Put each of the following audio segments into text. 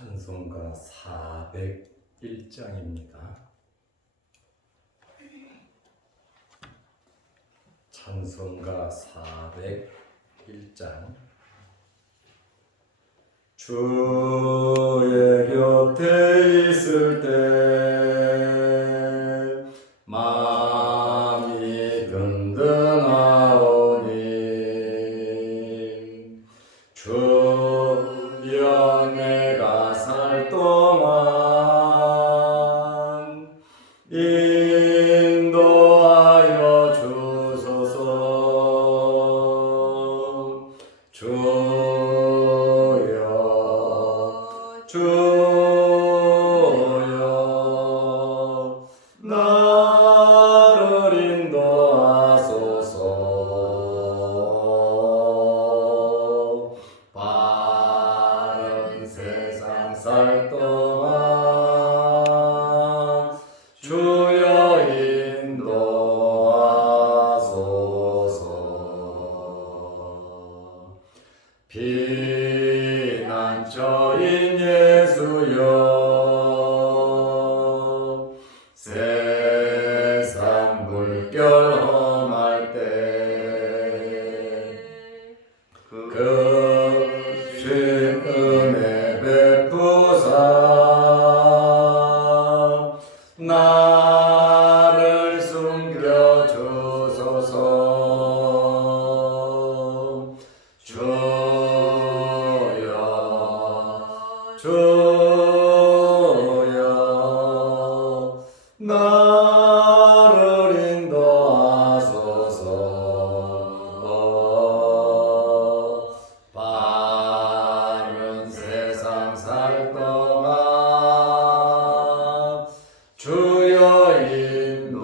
찬송가 401장입니다. 찬송가 401장. 주의 곁에 있을 때 마음이 든든하오니 주여 내가 살 동안 인도하여 주소서. 주여 나를 인도하소서. 바른 세상 살 동안 주여 인도하소서. 피난처인 예수여, 세상 물결 험할 때 그 신 은혜 베푸사 나를 숨겨 주소서. 주여 나를 인도하소서. 바른 세상 살 동안 주여 인도하소서.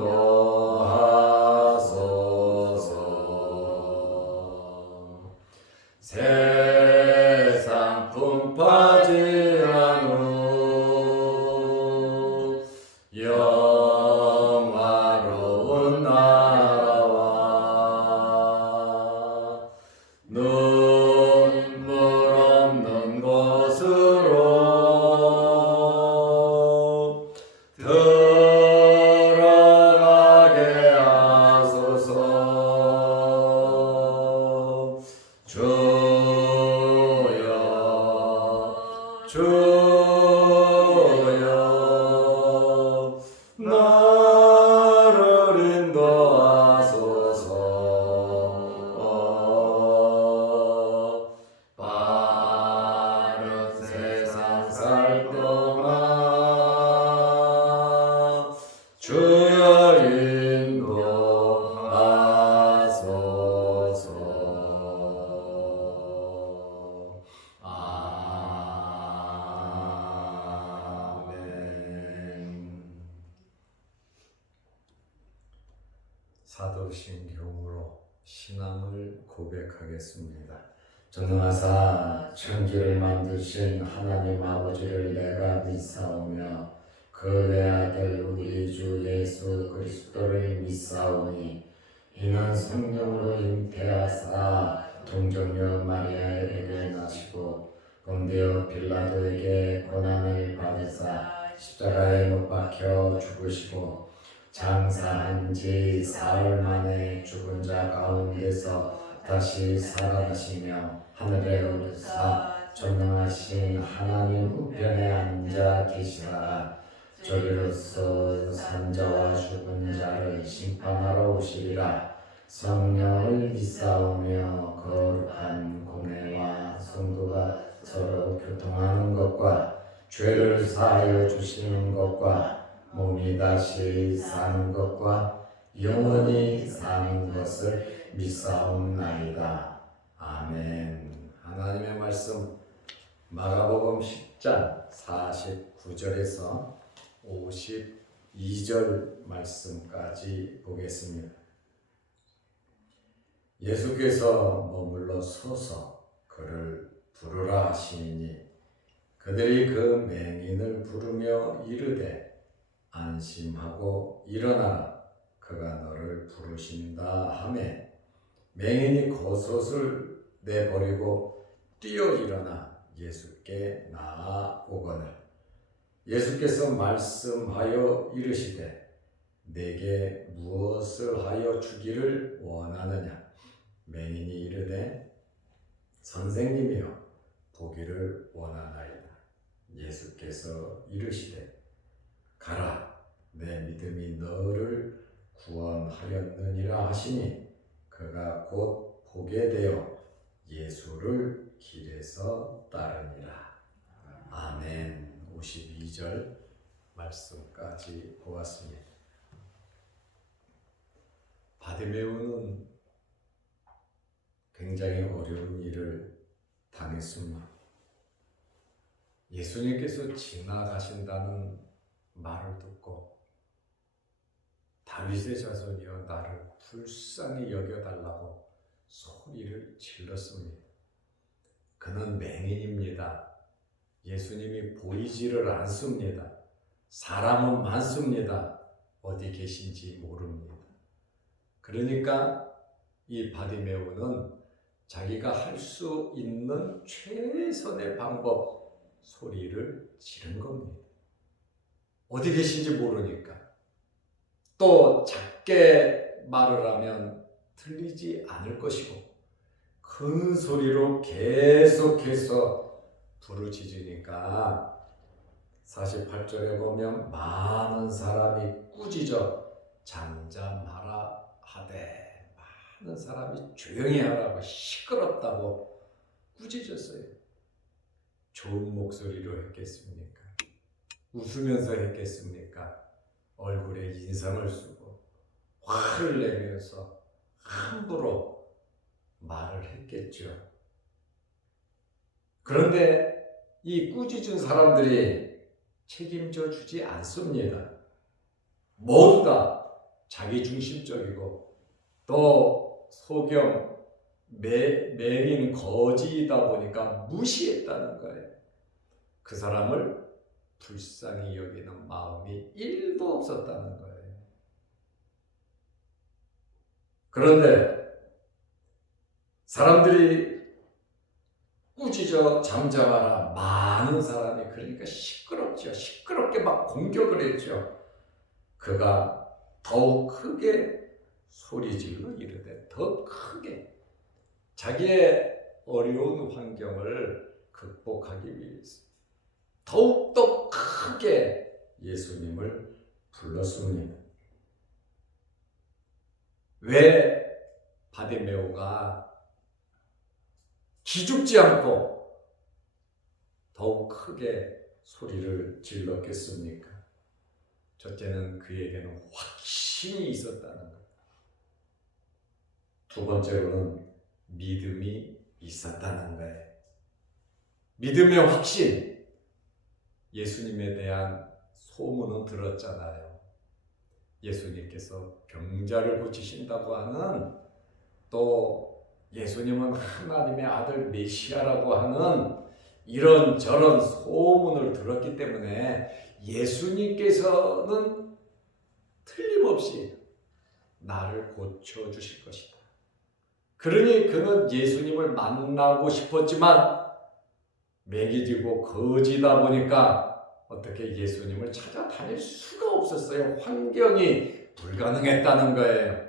세상 풍파지한 후 영화로운 나라와 눈물 없는 곳으로 들어가게 하소서. 주여 나를 인도하소서. 바른 세상 살 동안 주여 인도하소서. 사도신경으로 신앙을 고백하겠습니다. 전능하사 천지를 만드신 하나님 아버지를 내가 믿사오며 그 외아들 우리 주 예수 그리스도를 믿사오니 이는 성령으로 잉태하사 동정녀 마리아에게 나시고 본디오 빌라도에게 고난을 받으사 십자가에 못 박혀 죽으시고 장사한 지 사흘 만에 죽은 자 가운데서 다시 살아나시며 하늘에 오르사 전능하신 하나님 우편에 앉아 계시다가 저리로서 산자와 죽은 자를 심판하러 오시리라. 성령을 믿사오며 거룩한 공회와 성도가 서로 교통하는 것과 죄를 사하여 주시는 것과 몸이 다시 사는 것과 영원히 사는 것을 믿사옵나이다. 아멘. 하나님의 말씀 마가복음 10장 49절에서 52절 말씀까지 보겠습니다. 예수께서 머물러 서서 그를 부르라 하시니 그들이 그 맹인을 부르며 이르되 안심하고 일어나라, 그가 너를 부르신다 하매 맹인이 겉옷을 내버리고 뛰어 일어나 예수께 나아오거늘 예수께서 말씀하여 이르시되 내게 무엇을 하여 주기를 원하느냐. 맹인이 이르되 선생님이여 보기를 원하나이다. 예수께서 이르시되 가라 내 믿음이 너를 구원하였느니라 하시니 그가 곧 보게 되어 예수를 길에서 따르니라. 아멘. 52절 말씀까지 보았습니다. 바디메오는 굉장히 어려운 일을 당했습니다. 예수님께서 지나가신다는 말을 듣고 다윗의 자손이여 나를 불쌍히 여겨달라고 소리를 질렀습니다. 그는 맹인입니다. 예수님이 보이지를 않습니다. 사람은 많습니다. 어디 계신지 모릅니다. 그러니까 이 바디메오는 자기가 할 수 있는 최선의 방법 소리를 지른 겁니다. 어디 계신지 모르니까. 또 작게 말을 하면 들리지 않을 것이고 큰 소리로 계속해서 부르짖으니까 48절에 보면 많은 사람이 꾸짖어 잠잠하라 하되 많은 사람이 조용히 하라고 시끄럽다고 꾸짖었어요. 좋은 목소리로 했겠습니까? 웃으면서 했겠습니까? 얼굴에 인상을 쓰고 화를 내면서 함부로 말을 했겠죠. 그런데 이 꾸짖은 사람들이 책임져 주지 않습니다. 모두 다 자기중심적이고 또 소경 맹인 거지이다 보니까 무시했다는 거예요. 그 사람을 불쌍히 여기는 마음이 1도 없었다는 거예요. 그런데 사람들이 꾸짖어 잠잠하라 많은 사람이 그러니까 시끄럽죠. 시끄럽게 막 공격을 했죠. 그가 더욱 크게 소리질러 이르되 더 크게 자기의 어려운 환경을 극복하기 위해서 더욱더 크게 예수님을 불렀습니다. 왜 바디메오가 기죽지 않고 더욱 크게 소리를 질렀겠습니까? 첫째는 그에게는 확신이 있었다는 것. 두 번째로는 믿음이 있었다는 거예요. 믿음의 확신. 예수님에 대한 소문은 들었잖아요. 예수님께서 병자를 고치신다고 하는, 또 예수님은 하나님의 아들 메시아라고 하는 이런저런 소문을 들었기 때문에 예수님께서는 틀림없이 나를 고쳐주실 것이다. 그러니 그는 예수님을 만나고 싶었지만 매기지고 거지다 보니까 어떻게 예수님을 찾아다닐 수가 없었어요. 환경이 불가능했다는 거예요.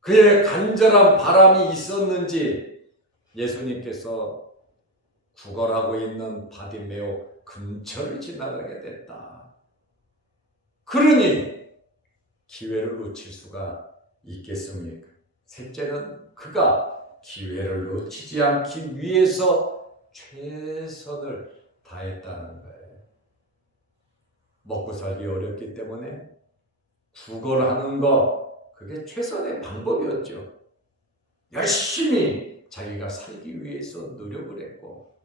그의 간절한 바람이 있었는지 예수님께서 구걸하고 있는 바디메오 근처를 지나가게 됐다. 그러니 기회를 놓칠 수가 있겠습니까? 셋째는 그가 기회를 놓치지 않기 위해서 최선을 다했다는 거예요. 먹고 살기 어렵기 때문에 구걸하는 거, 그게 최선의 방법이었죠. 열심히 자기가 살기 위해서 노력을 했고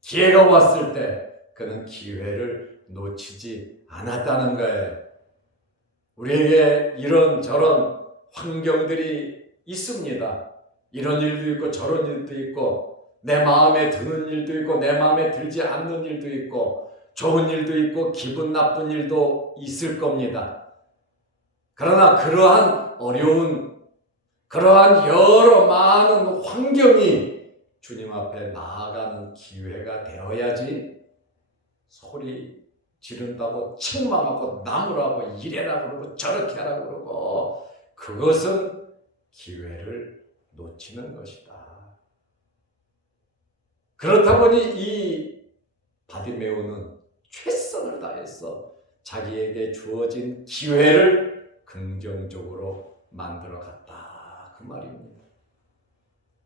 기회가 왔을 때 그는 기회를 놓치지 않았다는 거예요. 우리에게 이런저런 환경들이 있습니다. 이런 일도 있고 저런 일도 있고 내 마음에 드는 일도 있고 내 마음에 들지 않는 일도 있고 좋은 일도 있고 기분 나쁜 일도 있을 겁니다. 그러나 그러한 어려운, 그러한 여러 많은 환경이 주님 앞에 나아가는 기회가 되어야지 소리 지른다고 책망하고 나무라고 이래라 그러고 저렇게 하라 그러고 그것은 기회를 놓치는 것이다. 그렇다 보니 이 바디메오는 최선을 다해서 자기에게 주어진 기회를 긍정적으로 만들어 갔다. 그 말입니다.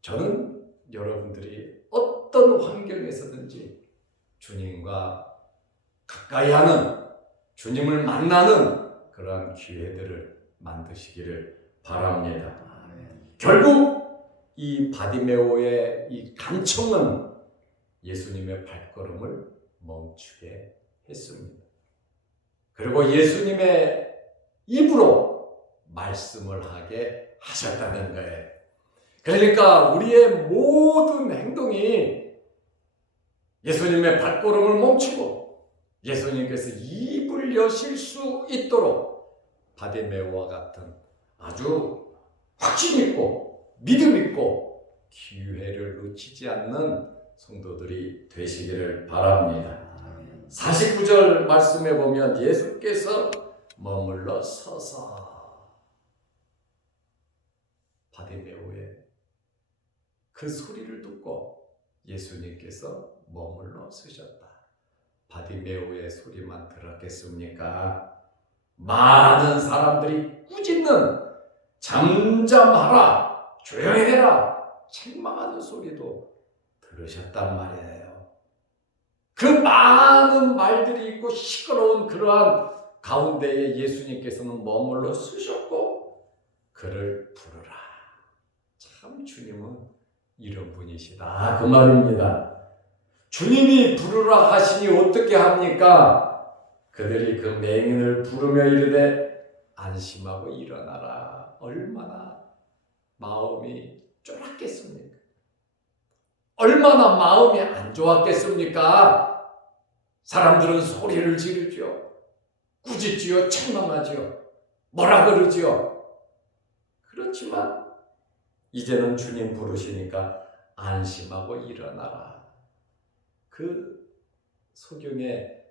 저는 여러분들이 어떤 환경에서든지 주님과 가까이 하는, 주님을 만나는 그러한 기회들을 만드시기를 바랍니다. 결국 이 바디메오의 이 간청은 예수님의 발걸음을 멈추게 했습니다. 그리고 예수님의 입으로 말씀을 하게 하셨다는 거예요. 그러니까 우리의 모든 행동이 예수님의 발걸음을 멈추고 예수님께서 입을 여실 수 있도록 바디메오와 같은 아주 확신 있고 믿음 있고 기회를 놓치지 않는 성도들이 되시기를 바랍니다. 49절 말씀에 보면 예수께서 머물러 서서 바디메오의 그 소리를 듣고 예수님께서 머물러 서셨다. 바디메오의 소리만 들었겠습니까? 많은 사람들이 꾸짖는 잠잠하라, 조용해라, 책망하는 소리도 들으셨단 말이에요. 그 많은 말들이 있고 시끄러운 그러한 가운데에 예수님께서는 머물러 쓰셨고 그를 부르라. 참 주님은 이런 분이시다. 그 말입니다. 주님이 부르라 하시니 어떻게 합니까? 그들이 그 맹인을 부르며 이르되 안심하고 일어나라. 얼마나 마음이 쫄았겠습니까? 얼마나 마음이 안 좋았겠습니까? 사람들은 소리를 지르죠. 꾸짖지요. 책망하지요. 뭐라 그러지요. 그렇지만 이제는 주님 부르시니까 안심하고 일어나라. 그 소경의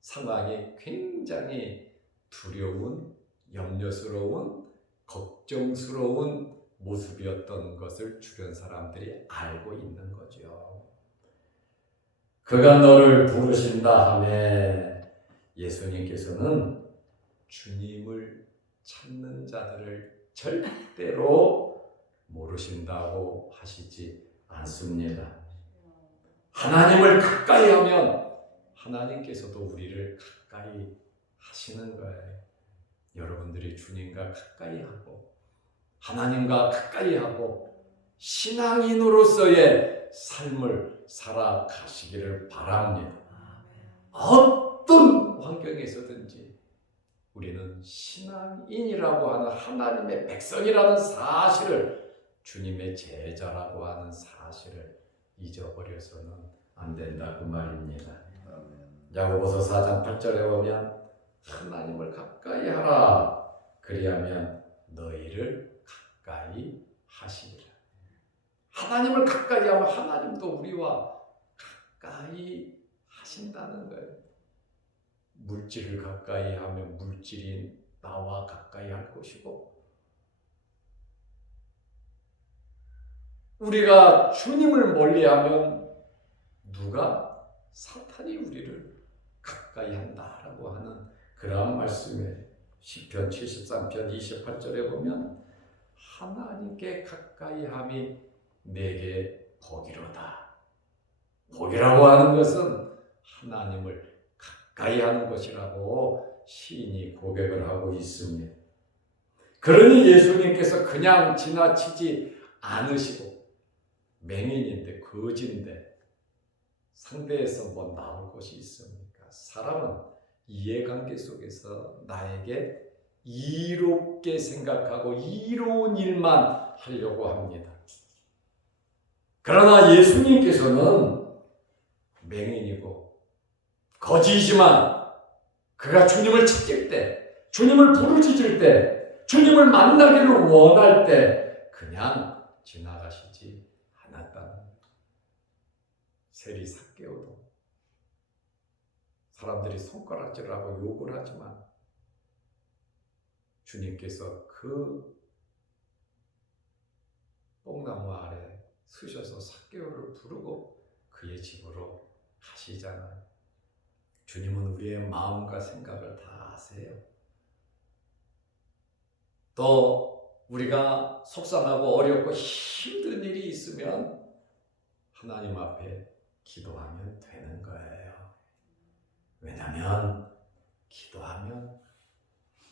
상황이 굉장히 두려운, 염려스러운, 걱정스러운 모습이었던 것을 주변 사람들이 알고 있는 거죠. 그가 너를 부르신다 하매 예수님께서는 주님을 찾는 자들을 절대로 모르신다고 하시지 않습니다. 하나님을 가까이 하면 하나님께서도 우리를 가까이 하시는 거예요. 여러분들이 주님과 가까이 하고 하나님과 가까이 하고 신앙인으로서의 삶을 살아가시기를 바랍니다. 어떤 환경에서든지 우리는 신앙인이라고 하는 하나님의 백성이라는 사실을, 주님의 제자라고 하는 사실을 잊어버려서는 안 된다 그 말입니다. 야고보서 4장 8절에 보면 하나님을 가까이 하라. 그리하면 너희를 가까이 하시리라. 하나님을 가까이 하면 하나님도 우리와 가까이 하신다는 거예요. 물질을 가까이 하면 물질이 나와 가까이 할 것이고, 우리가 주님을 멀리하면 누가? 사탄이 우리를 가까이 한다라고 하는 그러한 말씀에 시편 73편 28절에 보면 하나님께 가까이 함이 내게 복이로다. 복이라고 하는 것은 하나님을 가까이 하는 것이라고 시인이 고백을 하고 있습니다. 그러니 예수님께서 그냥 지나치지 않으시고, 맹인인데 거지인데 상대에서 뭐 나올 것이 있습니까? 사람은 이해관계 속에서 나에게 이롭게 생각하고 이로운 일만 하려고 합니다. 그러나 예수님께서는 맹인이고 거지이지만 그가 주님을 찾을 때, 주님을 부르짖을 때, 주님을 만나기를 원할 때 그냥 지나가시지 않았다는 거예요. 세리 삭개오도 사람들이 손가락질하고 욕을 하지만 주님께서 그 뽕나무 아래 서셔서 삭개오를 부르고 그의 집으로 가시잖아요. 주님은 우리의 마음과 생각을 다 아세요. 또 우리가 속상하고 어렵고 힘든 일이 있으면 하나님 앞에 기도하면 되는 거예요. 왜냐하면 기도하면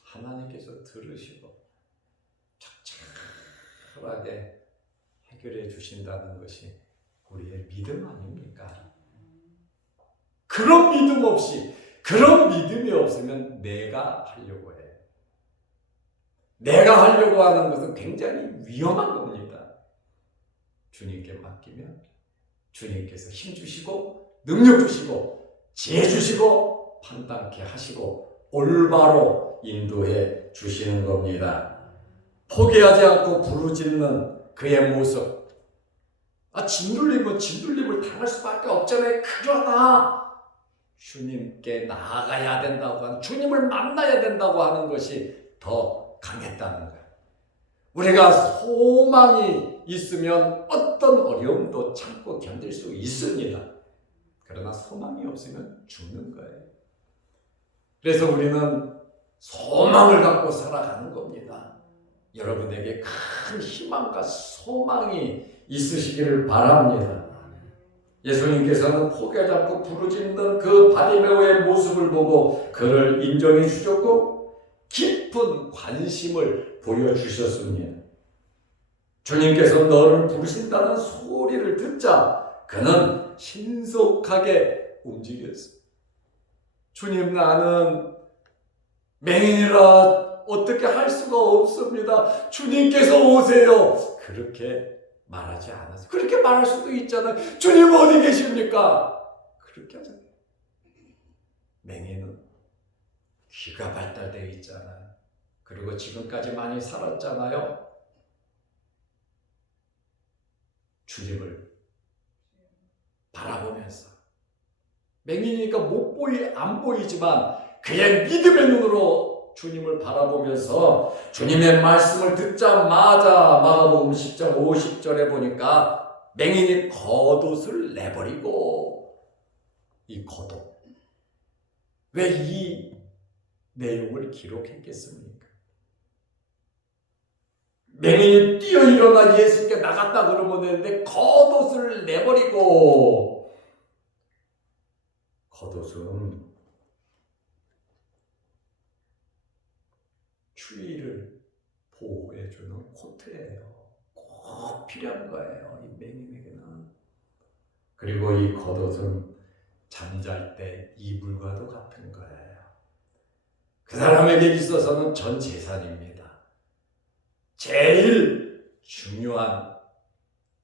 하나님께서 들으시고 적절하게 해결해 주신다는 것이 우리의 믿음 아닙니까? 그런 믿음 없이, 그런 믿음이 없으면 내가 하려고 해. 내가 하려고 하는 것은 굉장히 위험한 겁니다. 주님께 맡기면 주님께서 힘 주시고 능력 주시고 지혜 주시고 판단케 하시고 올바로 인도해 주시는 겁니다. 포기하지 않고 부르짖는 그의 모습. 짓눌리면 짓눌림을 당할 수밖에 없잖아요. 그러나 주님께 나아가야 된다고 하는, 주님을 만나야 된다고 하는 것이 더 강했다는 거예요. 우리가 소망이 있으면 어떤 어려움도 참고 견딜 수 있습니다. 그러나 소망이 없으면 죽는 거예요. 그래서 우리는 소망을 갖고 살아가는 겁니다. 여러분에게 큰 희망과 소망이 있으시기를 바랍니다. 예수님께서는 포기하지 않고 부르짖는 그 바디메오의 모습을 보고 그를 인정해 주셨고 깊은 관심을 보여주셨습니다. 주님께서 너를 부르신다는 소리를 듣자 그는 신속하게 움직였어요. 주님, 나는 맹인이라 어떻게 할 수가 없습니다. 주님께서 오세요. 그렇게 말하지 않았어요. 그렇게 말할 수도 있잖아요. 주님 어디 계십니까? 그렇게 하잖아요. 맹인은 귀가 발달되어 있잖아요. 그리고 지금까지 많이 살았잖아요. 주님을 바라보면서 맹인이니까 안 보이지만 그의 믿음의 눈으로 주님을 바라보면서 주님의 말씀을 듣자마자 마가복음 10장 50절에 보니까 맹인이 겉옷을 내버리고, 이 겉옷, 왜 이 내용을 기록했겠습니까? 맹인이 뛰어 일어나 예수께 나갔다 그러면 되는데 겉옷을 내버리고, 겉옷은 추위를 보호해주는 코트예요. 꼭 필요한 거예요, 이 맹인에게는. 그리고 이 겉옷은 잠잘 때 이불과도 같은 거예요. 그 사람에게 있어서는 전 재산입니다. 제일 중요한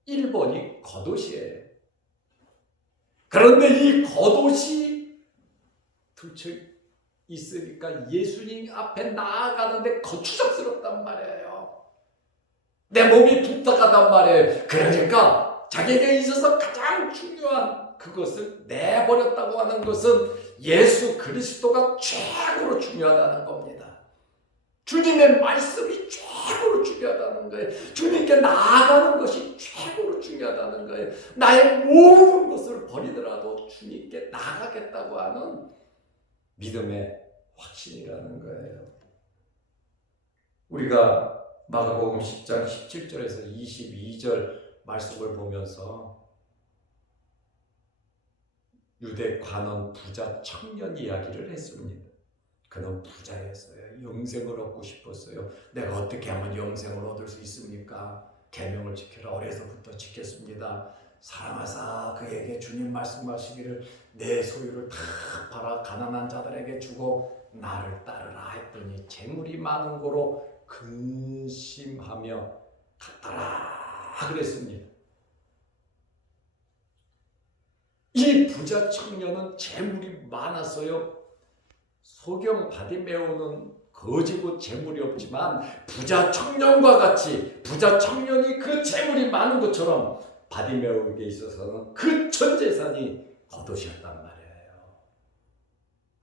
1번이 겉옷이에요. 그런데 이 겉옷이 들쳐 있으니까 예수님 앞에 나아가는데 거추장스럽단 말이에요. 내 몸이 부탁하단 말이에요. 그러니까 자기에게 있어서 가장 중요한 그것을 내버렸다고 하는 것은 예수 그리스도가 최고로 중요하다는 겁니다. 주님의 말씀이 최고로 중요하다는 거예요. 주님께 나아가는 것이 최고로 중요하다는 거예요. 나의 모든 것을 버리더라도 주님께 나아가겠다고 하는 믿음의 확신이라는 거예요. 우리가 마가복음 10장 17절에서 22절 말씀을 보면서 유대 관원 부자 청년 이야기를 했습니다. 그는 부자였어요. 영생을 얻고 싶었어요. 내가 어떻게 하면 영생을 얻을 수 있습니까? 계명을 지키라. 어려서부터 지켰습니다. 사랑하사 그에게 주님 말씀하시기를 내 소유를 다 팔아 가난한 자들에게 주고 나를 따르라 했더니 재물이 많은 고로 근심하며 갔더라 그랬습니다. 이 부자 청년은 재물이 많았어요. 소경 바디메오는 거지고 재물이 없지만 부자 청년과 같이 부자 청년이 그 재물이 많은 것처럼 바디메오에게 있어서는 그 전 재산이 겉옷이었단 말이에요.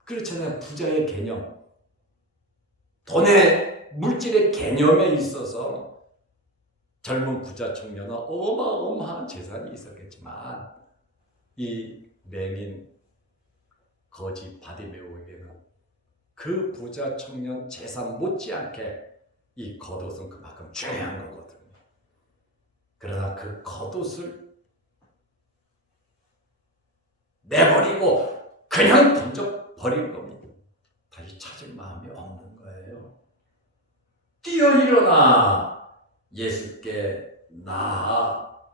그렇잖아요. 부자의 개념, 돈의 물질의 개념에 있어서 젊은 부자 청년은 어마어마한 재산이 있었겠지만 이 맹인 거지 바디메오에게는 그 부자 청년 재산 못지않게 이 겉옷은 그만큼 중요한 거거든요. 그러나 그 겉옷을 내버리고 그냥 던져버린 겁니다. 다시 찾을 마음이 없는 거예요. 뛰어 일어나 예수께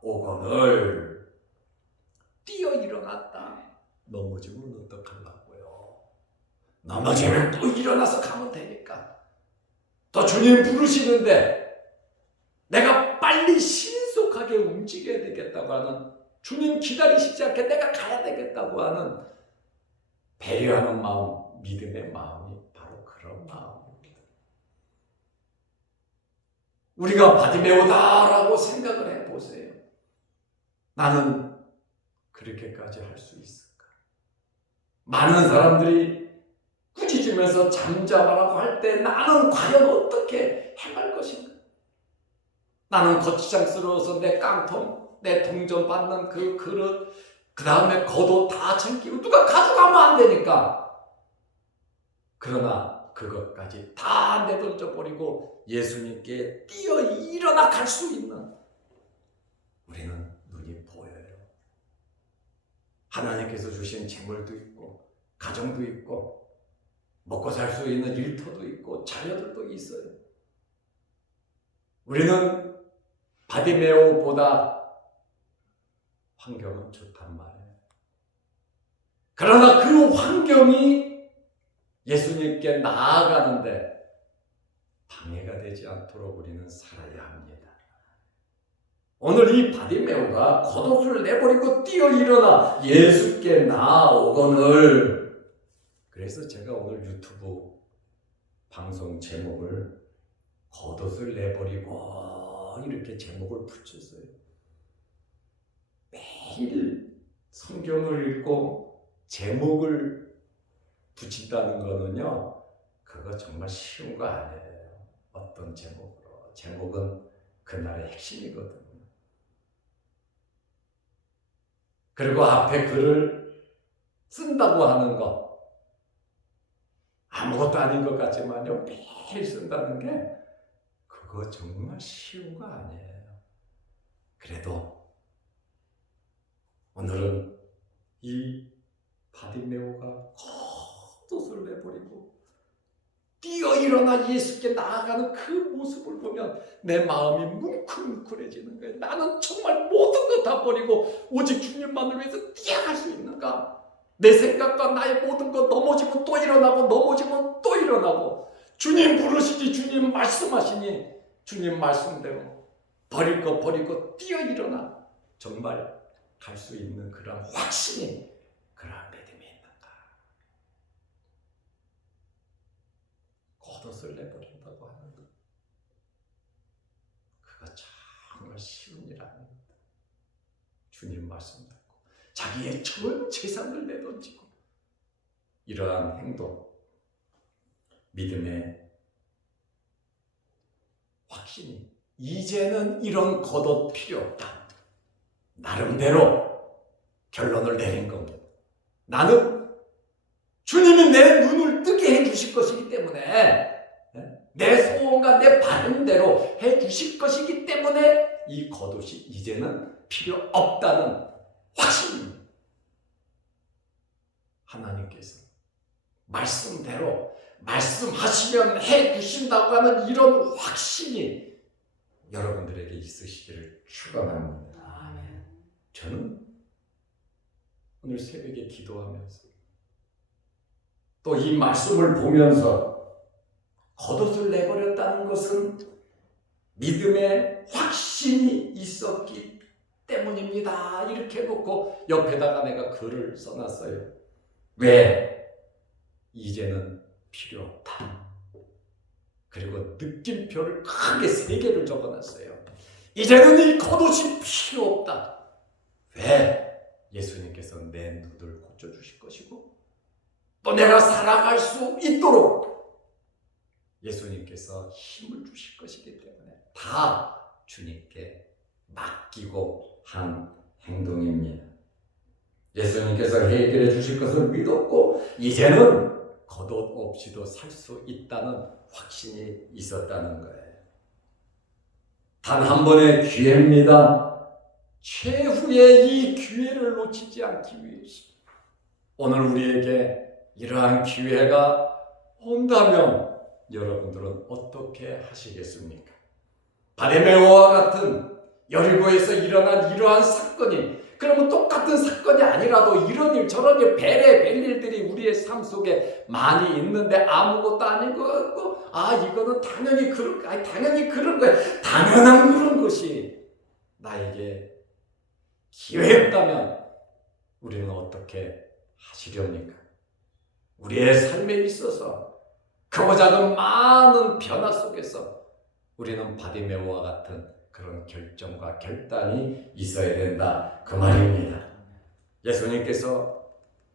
나아오거늘. 뛰어 일어났다. 넘어지면 어떡하려고요? 넘어지면 또 일어나서 가면 되니까. 또 주님 부르시는데 내가 빨리 신속하게 움직여야 되겠다고 하는, 주님 기다리시지 않게 내가 가야 되겠다고 하는 배려하는 마음, 믿음의 마음이 바로 그런 마음입니다. 우리가 바디메오다라고 생각을 해보세요. 나는 그렇게까지 할 수 있을까? 많은 사람들이 꾸짖으면서 잠잠하라고 할 때 나는 과연 어떻게 행할 것인가? 나는 거추장스러워서 내 깡통, 내 동전 받는 그 그릇, 그 다음에 겉옷 다 챙기고 누가 가져가면 안 되니까. 그러나 그것까지 다 내던져 버리고 예수님께 뛰어 일어나 갈 수 있는 우리는 눈이 보여요. 하나님께서 주신 재물도 있고 가정도 있고 먹고 살 수 있는 일터도 있고 자녀들도 있어요. 우리는 바디메오보다 환경은 좋단 말이에요. 그러나 그 환경이 예수님께 나아가는데 방해가 되지 않도록 우리는 살아야 합니다. 오늘 이 바디메오가 겉옷을 내버리고 뛰어 일어나 예수께 나아오거늘. 그래서 제가 오늘 유튜브 방송 제목을 겉옷을 내버리고 이렇게 제목을 붙였어요. 매일 성경을 읽고 제목을 붙인다는 거는요, 그거 정말 쉬운 거 아니에요. 어떤 제목으로. 제목은 그날의 핵심이거든요. 그리고 앞에 글을 쓴다고 하는 거, 아무것도 아닌 것 같지만요, 매일 쓴다는 게 그거 정말 쉬운 거 아니에요. 그래도 오늘은 이 바디메오가 겉옷을 내버리고 뛰어 일어나 예수께 나아가는 그 모습을 보면 내 마음이 뭉클뭉클해지는 거예요. 나는 정말 모든 것 다 버리고 오직 주님만을 위해서 뛰어갈 수 있는가? 내 생각과 나의 모든 것 넘어지면 또 일어나고 넘어지면 또 일어나고, 주님 부르시지 주님 말씀하시니 주님 말씀대로 버릴 거 버리고 뛰어 일어나 정말 갈 수 있는 그런 확신이, 그런 믿음이 있는가? 겉옷을 내버린다고 하는 것, 그거 정말 쉬운 일 아닙니다. 주님 말씀 듣고 자기의 전 재산을 내던지고 이러한 행동, 믿음의 확신이, 이제는 이런 겉옷 필요 없다. 나름대로 결론을 내린 겁니다. 나는 주님이 내 눈을 뜨게 해주실 것이기 때문에, 내 소원과 내 바람대로 해주실 것이기 때문에 이 겉옷이 이제는 필요 없다는 확신입니다. 하나님께서 말씀대로 말씀하시면 해주신다고 하는 이런 확신이 여러분들에게 있으시기를 축원합니다. 저는 오늘 새벽에 기도하면서 또 이 말씀을 보면서 겉옷을 내버렸다는 것은 믿음의 확신이 있었기 때문입니다. 이렇게 해놓고 옆에다가 내가 글을 써놨어요. 왜? 이제는 필요 없다. 그리고 느낌표를 크게 3개를 적어놨어요. 이제는 이 겉옷이 필요 없다. 왜 예수님께서 내 눈을 고쳐주실 것이고 또 내가 살아갈 수 있도록 예수님께서 힘을 주실 것이기 때문에 다 주님께 맡기고 한 행동입니다. 예수님께서 해결해 주실 것을 믿었고 이제는 겉옷 없이도 살 수 있다는 확신이 있었다는 거예요. 단 한 번의 기회입니다. 최후의 이 기회를 놓치지 않기 위해서 오늘 우리에게 이러한 기회가 온다면 여러분들은 어떻게 하시겠습니까? 바리매오와 같은 여리고에서 일어난 이러한 사건이 그러면 똑같은 사건이 아니라도 이런 일 저런 일 별일들이 우리의 삶 속에 많이 있는데 아무것도 아닌 것 같고 이거는 당연히 그런 거야. 당연한 그런 것이 나에게 기회였다면 우리는 어떻게 하시렵니까? 우리의 삶에 있어서 크고 작은 많은 변화 속에서 우리는 바리매오와 같은 그런 결정과 결단이 있어야 된다 그 말입니다. 예수님께서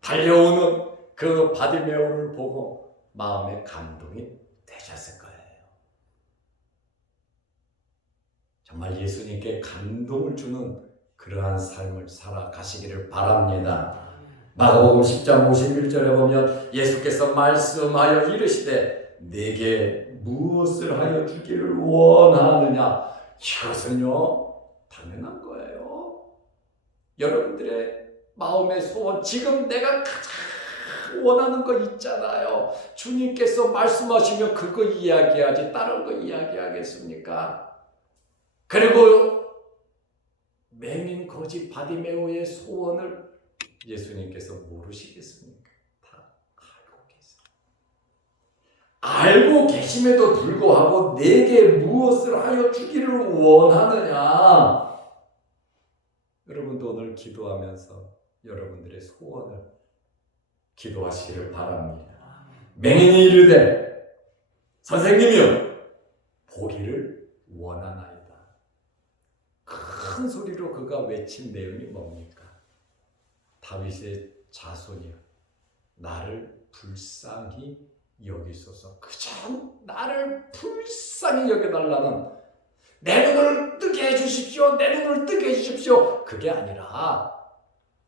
달려오는 그 바리매오를 보고 마음에 감동이 되셨을 거예요. 정말 예수님께 감동을 주는 그러한 삶을 살아가시기를 바랍니다. 마가복음 10장 51절에 보면 예수께서 말씀하여 이르시되 내게 무엇을 하여 주기를 원하느냐. 이것은요 당연한 거예요. 여러분들의 마음의 소원, 지금 내가 가장 원하는 거 있잖아요. 주님께서 말씀하시면 그거 이야기하지 다른 거 이야기하겠습니까? 그리고 맹인 거지 바리매오의 소원을 예수님께서 모르시겠습니까? 다 알고 계세요. 알고 계심에도 불구하고 내게 무엇을 하여 주기를 원하느냐. 여러분도 오늘 기도하면서 여러분들의 소원을 기도하시기를 바랍니다. 맹인이 이르되 선생님이여 보기를 원하나이다. 큰 소리로 그가 외친 내용이 뭡니까? 다윗의 자손이여 나를 불쌍히 여기소서. 그저 나를 불쌍히 여겨달라는, 내 눈을 뜨게 해주십시오, 내 눈을 뜨게 해주십시오, 그게 아니라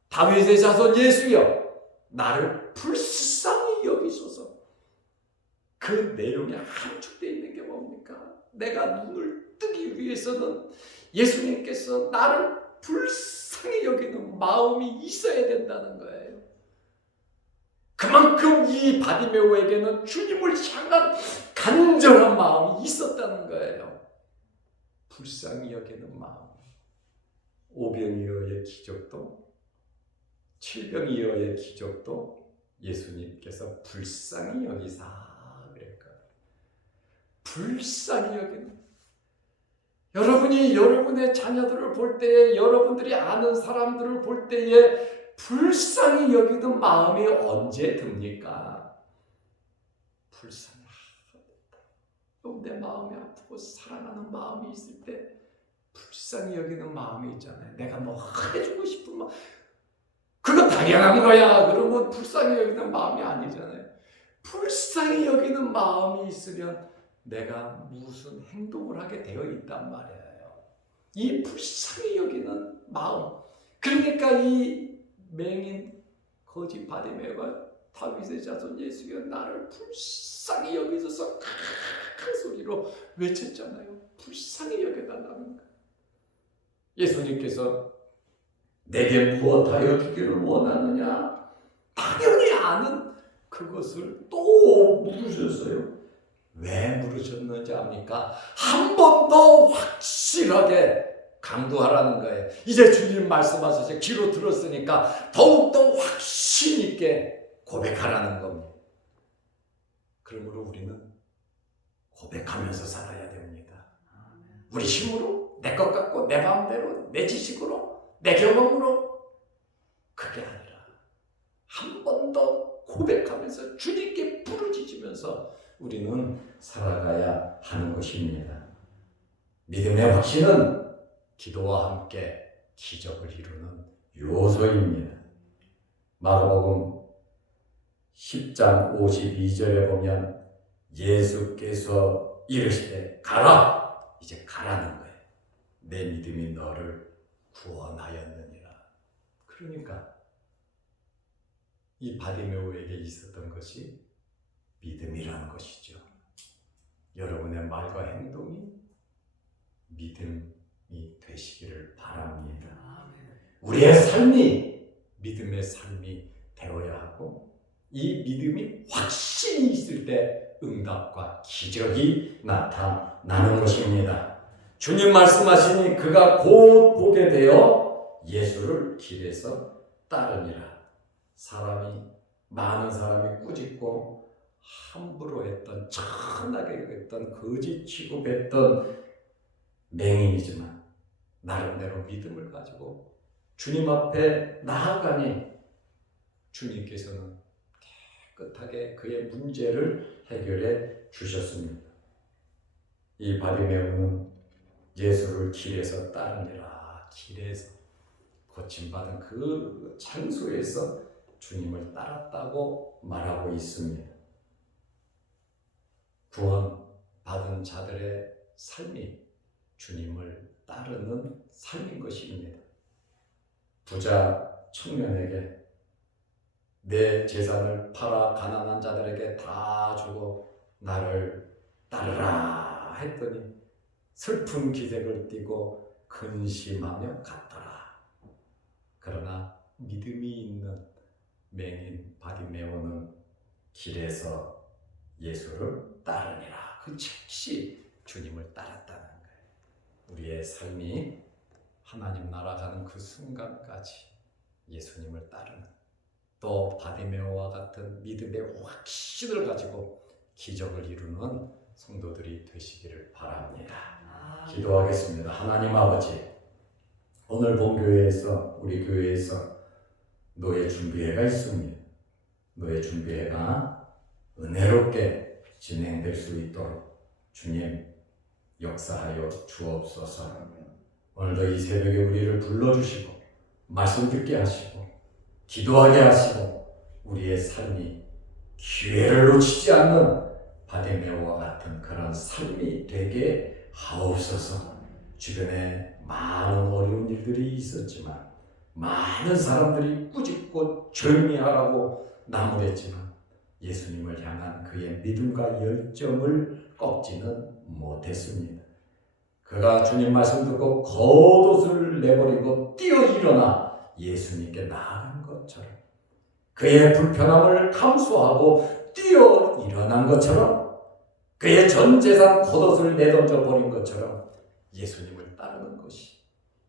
다윗의 자손 예수여 나를 불쌍히 여기소서. 그 내용에 함축되어 있는 게 뭡니까? 내가 눈을 뜨기 위해서는 예수님께서 나를 불쌍히 여기는 마음이 있어야 된다는 거예요. 그만큼 이 바리매오에게는 주님을 향한 간절한 마음이 있었다는 거예요. 불쌍히 여기는 마음. 오병이어의 기적도, 칠병이어의 기적도 예수님께서 불쌍히 여기사 그랬거든요. 불쌍히 여기는. 여러분이 여러분의 자녀들을 볼 때에, 여러분들이 아는 사람들을 볼 때에 불쌍히 여기는 마음이 언제 듭니까? 불쌍히 내 마음이 아프고 사랑하는 마음이 있을 때 불쌍히 여기는 마음이 있잖아요. 내가 뭐 해주고 싶은 마음, 그거 당연한 거야. 그러면 불쌍히 여기는 마음이 아니잖아요. 불쌍히 여기는 마음이 있으면 내가 무슨 행동을 하게 되어 있단 말이에요. 이 불쌍히 여기는 마음. 그러니까 이 맹인 거지 바리매오가 다윗의 자손 예수여 나를 불쌍히 여기소서 큰 소리로 외쳤잖아요. 불쌍히 여겨달라는 거예요. 예수님께서 내게 무엇하여 주기를 원하느냐? 당연히 아는 그것을 또 물으셨어요. 왜 물으셨는지 압니까? 한 번 더 확실하게 강구하라는 거예요. 이제 주님 말씀하셔서 귀로 들었으니까 더욱더 확신 있게 고백하라는 겁니다. 그러므로 우리는 고백하면서 살아야 됩니다. 우리 힘으로, 내 것 같고, 내 마음대로, 내 지식으로, 내 경험으로, 그게 아니라 한 번 더 고백하면서 주님께 부르짖으면서 우리는 살아가야 하는 것입니다. 믿음의 확신은 기도와 함께 기적을 이루는 요소입니다. 마가복음 10장 52절에 보면 예수께서 이르시되 가라! 이제 가라는 거예요. 내 믿음이 너를 구원하였느니라. 그러니까 이 바디메오에게 있었던 것이 믿음이라는 것이죠. 여러분의 말과 행동이 믿음이 되시기를 바랍니다. 우리의 삶이 믿음의 삶이 되어야 하고, 이 믿음이 확신이 있을 때 응답과 기적이 나타나는 것입니다. 주님 말씀하시니 그가 곧 보게 되어 예수를 길에서 따르니라. 많은 사람이 꾸짖고 함부로 했던, 천하게 했던, 거짓 취급했던 맹인이지만 나름대로 믿음을 가지고 주님 앞에 나아가니 주님께서는 깨끗하게 그의 문제를 해결해 주셨습니다. 이 바디메오는 예수를 길에서 따르니라. 길에서 고침받은 그 장소에서 주님을 따랐다고 말하고 있습니다. 구원받은 자들의 삶이 주님을 따르는 삶인 것입니다. 부자 청년에게 내 재산을 팔아 가난한 자들에게 다 주고 나를 따르라 했더니 슬픈 기색을 띠고 근심하며 갔더라. 그러나 믿음이 있는 맹인 바디메오는 길에서 예수를 따르니라. 그 즉시 주님을 따랐다는 거예요. 우리의 삶이 하나님 나라 가는 그 순간까지 예수님을 따르는, 또 바디메오와 같은 믿음의 확신을 가지고 기적을 이루는 성도들이 되시기를 바랍니다. 기도하겠습니다. 하나님 아버지, 오늘 본교회에서, 우리 교회에서 노예 준비회가 있습니다. 노예 준비회가 은혜롭게 진행될 수 있도록 주님 역사하여 주옵소서. 오늘도 이 새벽에 우리를 불러주시고 말씀 듣게 하시고 기도하게 하시고 우리의 삶이 기회를 놓치지 않는 바디메오와 같은 그런 삶이 되게 하옵소서. 주변에 많은 어려운 일들이 있었지만, 많은 사람들이 꾸짖고 절미하라고 나무랬지만 예수님을 향한 그의 믿음과 열정을 꺾지는 못했습니다. 그가 주님 말씀 듣고 겉옷을 내버리고 뛰어 일어나 예수님께 나아간 것처럼, 그의 불편함을 감수하고 뛰어 일어난 것처럼, 그의 전 재산 겉옷을 내던져 버린 것처럼 예수님을 따르는 것이,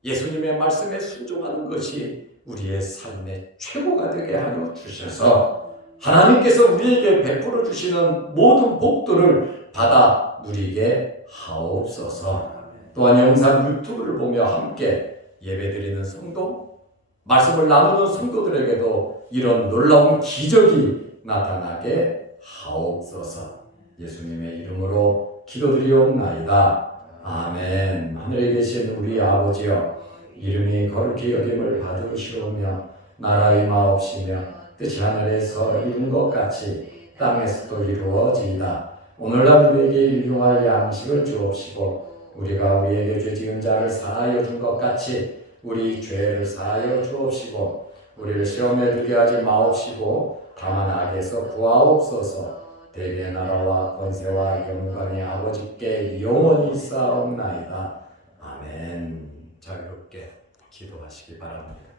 예수님의 말씀에 순종하는 것이 우리의 삶의 최고가 되게 하여 주셔서 하나님께서 우리에게 베풀어 주시는 모든 복들을 받아 누리게 하옵소서. 또한 영상 유튜브를 보며 함께 예배드리는 성도, 말씀을 나누는 성도들에게도 이런 놀라운 기적이 나타나게 하옵소서. 예수님의 이름으로 기도드리옵나이다. 아멘. 하늘에 계신 우리 아버지여, 이름이 거룩히 여김을 받으시오며 나라의 마옵시며 뜻이 하늘에서 이룬 것 같이 땅에서도 이루어지이다. 오늘날 우리에게 일용할 양식을 주옵시고 우리가 우리에게 죄 지은 자를 사하여 준 것 같이 우리 죄를 사하여 주옵시고 우리를 시험에 들게 하지 마옵시고 다만 악에서 구하옵소서. 대개의 나라와 권세와 영광이 아버지께 영원히 쌓옵나이다. 아멘. 자유롭게 기도하시기 바랍니다.